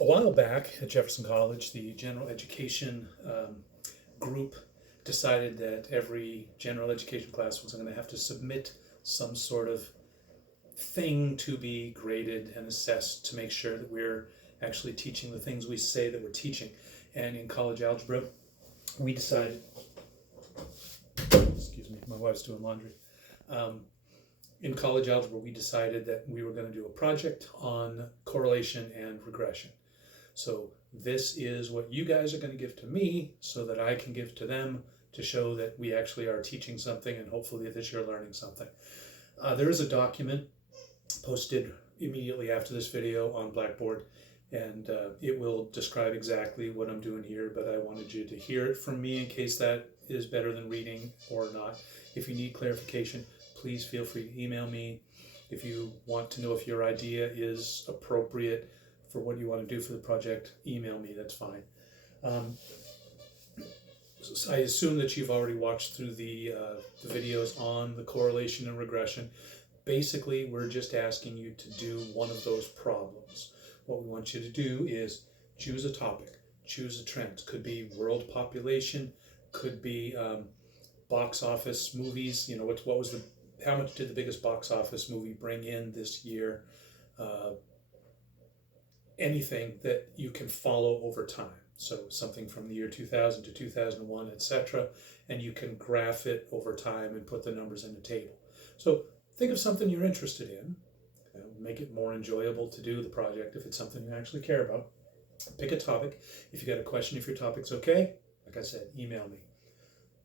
A while back at Jefferson College, the general education group decided that every general education class was going to have to submit some sort of thing to be graded and assessed to make sure that we're actually teaching the things we say that we're teaching. And in college algebra, we decided, excuse me, my wife's doing laundry. In college algebra, we decided that we were going to do a project on correlation and regression. So this is what you guys are going to give to me so that I can give to them to show that we actually are teaching something and hopefully that you're learning something. There is a document posted immediately after this video on Blackboard, and it will describe exactly what I'm doing here, but I wanted you to hear it from me in case that is better than reading or not. If you need clarification, please feel free to email me. If you want to know if your idea is appropriate for what you want to do for the project, email me, that's fine. I assume that you've already watched through the videos on the correlation and regression. Basically, we're just asking you to do one of those problems. What we want you to do is choose a topic, choose a trend. Could be world population, could be box office movies. You know, how much did the biggest box office movie bring in this year? Anything that you can follow over time. So something from the year 2000 to 2001, etc. And you can graph it over time and put the numbers in a table. So think of something you're interested in. Make it more enjoyable to do the project if it's something you actually care about. Pick a topic. If you got a question, if your topic's okay, like I said, email me.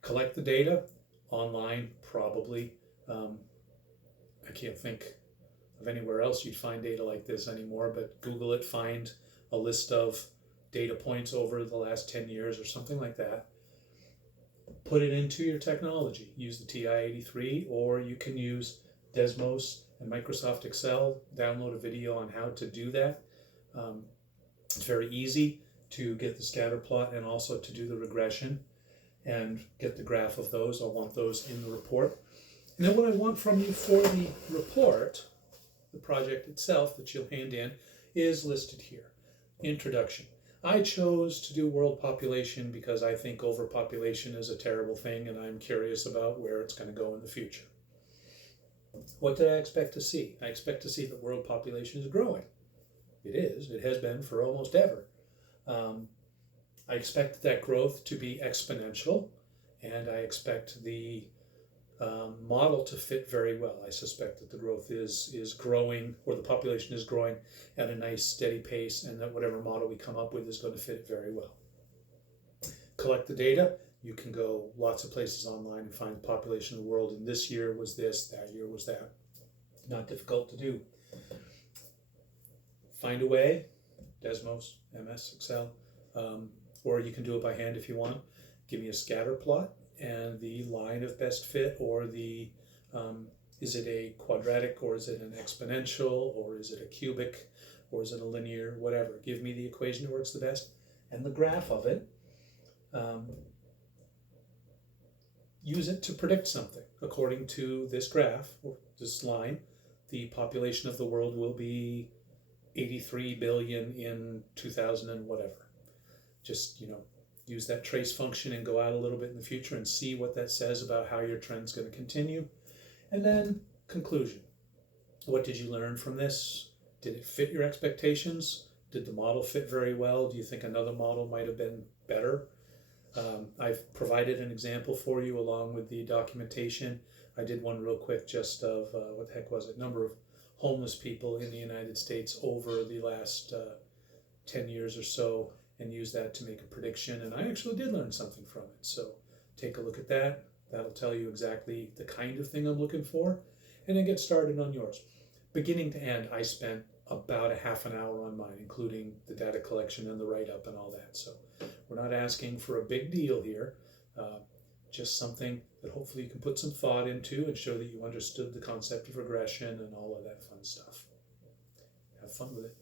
Collect the data online, probably. I can't think of anywhere else you'd find data like this anymore, but Google it, find a list of data points over the last 10 years or something like that. Put it into your technology. Use the TI-83, or you can use Desmos and Microsoft Excel. Download a video on how to do that. It's very easy to get the scatter plot and also to do the regression and get the graph of those. I want those in the report. And then what I want from you for the report, the project itself that you'll hand in, is listed here. Introduction. I chose to do world population because I think overpopulation is a terrible thing and I'm curious about where it's going to go in the future. What did I expect to see? I expect to see that world population is growing. It is. It has been for almost ever. I expect that growth to be exponential, and I expect the model to fit very well. I suspect that the growth is growing, or the population is growing at a nice steady pace, and that whatever model we come up with is going to fit very well. Collect the data. You can go lots of places online and find the population of the world, and this year was this, that year was that. Not difficult to do. Find a way, Desmos, MS, Excel, or you can do it by hand if you want. Give me a scatter plot and the line of best fit, or the is it a quadratic, or is it an exponential, or is it a cubic, or is it a linear, whatever. Give me the equation that works the best and the graph of it. Use it to predict something. According to this graph, or this line, the population of the world will be 83 billion in 2000 and whatever. Just, use that trace function and go out a little bit in the future and see what that says about how your trend's going to continue. And then conclusion. What did you learn from this? Did it fit your expectations? Did the model fit very well? Do you think another model might have been better? I've provided an example for you along with the documentation. I did one real quick just of, what the heck was it, number of homeless people in the United States over the last 10 years or so, and use that to make a prediction. And I actually did learn something from it. So take a look at that. That'll tell you exactly the kind of thing I'm looking for. And then get started on yours. Beginning to end, I spent about a half an hour on mine, including the data collection and the write-up and all that. So we're not asking for a big deal here, just something that hopefully you can put some thought into and show that you understood the concept of regression and all of that fun stuff. Have fun with it.